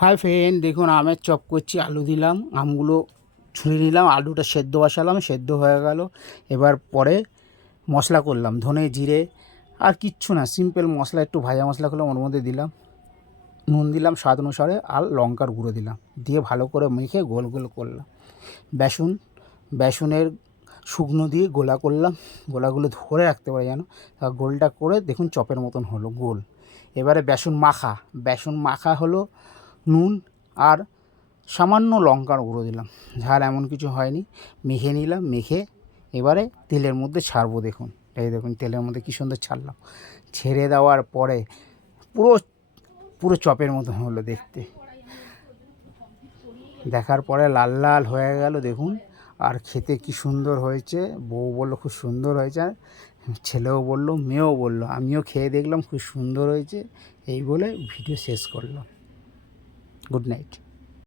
Hi friend, দেখুন আমের chop করছি। আলু দিলাম, আমগুলো ছুলে নিলাম, আলুটা সেদ্ধ বসালাম, সেদ্ধ হয়ে গেল। এবার পরে মশলা করলাম, ধনে জিরে আর কিচ্ছু না, সিম্পল মশলা, একটু ভাজা মশলা করলাম, ওর মধ্যে দিলাম নুন, দিলাম স্বাদ অনুসারে, আর লঙ্কার গুঁড়ো দিলাম, দিয়ে ভালো করে মেখে গোল গোল করলাম। বেসনের শুকনো দিয়ে গোলা করলাম, গোলাগুলো ধরে রাখতে পারে যেন, তা গোলটা করে দেখুন চপের মতন হলো গোল। এবারে বেসন মাখা হলো, নুন আর সামান্য লঙ্কার গুঁড়ো দিলাম, ঝাল এমন কিছু হয়নি। মেখে নিলাম, মেখে এবারে তেলের মধ্যে ছাড়বো। দেখুন, এই দেখুন তেলের মধ্যে কী সুন্দর ছাড়লাম। ছেড়ে দেওয়ার পরে পুরো পুরো চপের মতন হলো দেখতে। দেখার পরে লাল লাল হয়ে গেল দেখুন, আর খেতে কি সুন্দর হয়েছে। বউ বললো খুব সুন্দর হয়েছে, ছেলেও বললো, মেয়েও বললো, আমিও খেয়ে দেখলাম খুব সুন্দর হয়েছে। এই বলে ভিডিও শেষ করলাম। Good night.